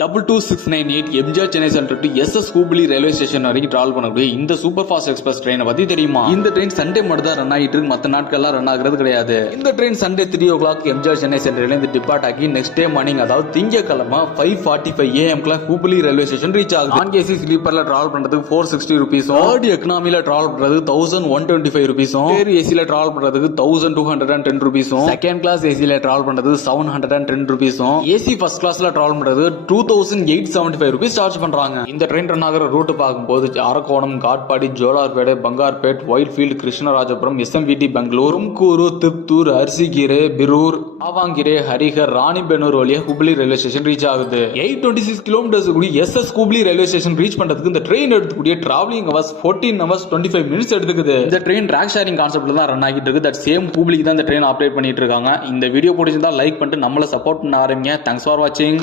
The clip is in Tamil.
2269 MGR Chennai central to SS Hubli railway station வரைக்கும் டிராவல் பண்ணக்கூடிய இந்த சூப்பர் ஃபாஸ்ட் எக்ஸ்பிரஸ் ட்ரெயினை பத்தி தெரியுமா? இந்த ட்ரெயின் சண்டே மட்டும் தான் ரன் ஆகிட்டு இருக்கு, மற்ற நாட்கள்லாம் ரன் ஆகுறது கிடையாது. இந்த train Sunday 3 o'clock MGR Chennai central இருந்து டிபார்ட் ஆகி நெக்ஸ்ட் டே மார்னிங், அதாவது திங்கக்கிழமை 5:45 AM Hubli railway station reach ஆகுது. நான்-AC ஸ்லீப்பர்ல டிராவல் பண்றதுக்கு 460 rupees, தேர்ட் எக்கனாமில டிராவல் பண்றது 1125 rupees, தேர்ட் ஏசில டிராவல் பண்றதுக்கு 1210 rupees, செகண்ட் கிளாஸ் ஏசில டிராவல் பண்றது 710 rupees, ஏசி ஃபர்ஸ்ட் கிளாஸ்ல டிராவல் பண்றது 2875 rupees சார்ஜ் பண்றாங்க. இந்த ட்ரெயின் ரன் ஆகிற ரூட் பார்க்கும்போது அரக்கோணம், காட்பாடி, ஜோலார்பேட்டை, பங்கார்பேட், ஒயிட்ஃபீல்ட், கிருஷ்ணராஜபுரம், SMVT பெங்களூர், தும்கூரு, திப்தூர், அரிசிகீரை, பிரூர், ஆவாங்கிரே, ஹரிஹர், ராணிபெனூர் வழியா ஹுப்ளி ரயில்வே ஸ்டேஷன் ரீச் ஆகுது. 826 kilometers கூடிய SS Hubli railway station reach பண்றதுக்கு இந்த train எடுத்துக்கூடிய travelling hours 14 hours 25 minutes எடுத்துக்குது. இந்த ட்ரெயின் ட்ராக் ஷேரிங் கான்செப்ட்ல தான் ரன் ஆகிட்டு இருக்கு. தட் சேம் ஹுப்ளிக்கு தான் இந்த ட்ரெயின் ஆப்ரேட் பண்ணிட்டு இருக்காங்க. இந்த வீடியோ பிடிச்சிருந்தா லைக் பண்ணிட்டு நம்மள சப்போர்ட் பண்ண ஆரம்பிங்க. தேங்க்ஸ் ஃபார் வாட்சிங்.